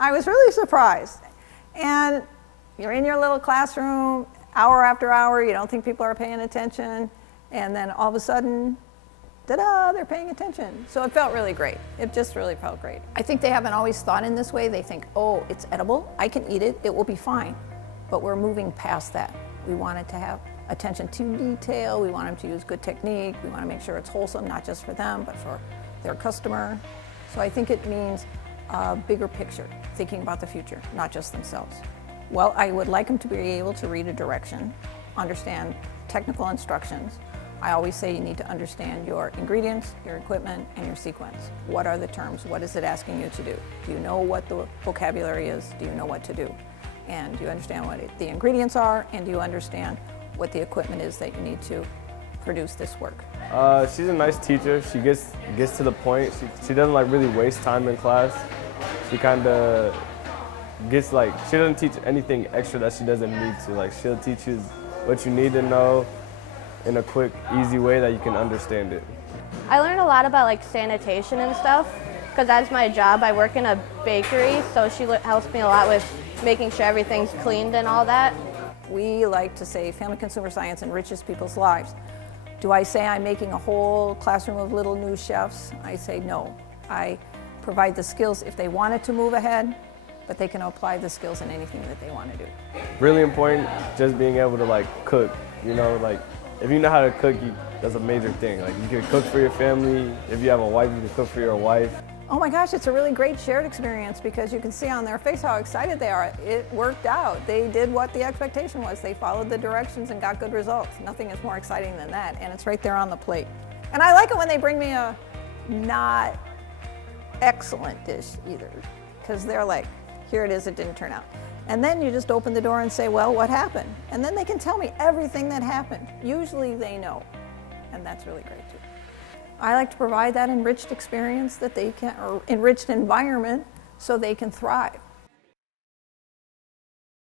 I was really surprised. And you're in your little classroom, hour after hour, you don't think people are paying attention, and then all of a sudden, ta-da, they're paying attention. So it felt really great. It just really felt great. I think they haven't always thought in this way. They think, oh, it's edible, I can eat it, it will be fine. But we're moving past that. We want it to have attention to detail, we want them to use good technique, we want to make sure it's wholesome, not just for them, but for their customer. So I think it means a bigger picture, thinking about the future, not just themselves. Well, I would like them to be able to read a direction, understand technical instructions. I always say you need to understand your ingredients, your equipment, and your sequence. What are the terms? What is it asking you to do? Do you know what the vocabulary is? Do you know what to do? And do you understand what the ingredients are? And do you understand what the equipment is that you need to produce this work? She's a nice teacher. She gets to the point. She doesn't like really waste time in class. She kind of gets like, she doesn't teach anything extra that she doesn't need to. Like, she'll teach you what you need to know in a quick, easy way that you can understand it. I learned a lot about like sanitation and stuff, because that's my job. I work in a bakery, so she helps me a lot with making sure everything's cleaned and all that. We like to say family consumer science enriches people's lives. Do I say I'm making a whole classroom of little new chefs? I say no. I provide the skills if they wanted to move ahead, but they can apply the skills in anything that they want to do. Really important, just being able to like cook, you know, like if you know how to cook, that's a major thing. Like, you can cook for your family. If you have a wife, you can cook for your wife. Oh my gosh, it's a really great shared experience because you can see on their face how excited they are. It worked out. They did what the expectation was. They followed the directions and got good results. Nothing is more exciting than that, and it's right there on the plate. And I like it when they bring me a not excellent dish either, because they're like, here it is, it didn't turn out. And then you just open the door and say, well, what happened? And then they can tell me everything that happened. Usually they know, and that's really great too. I like to provide that enriched experience that they can, or enriched environment, so they can thrive.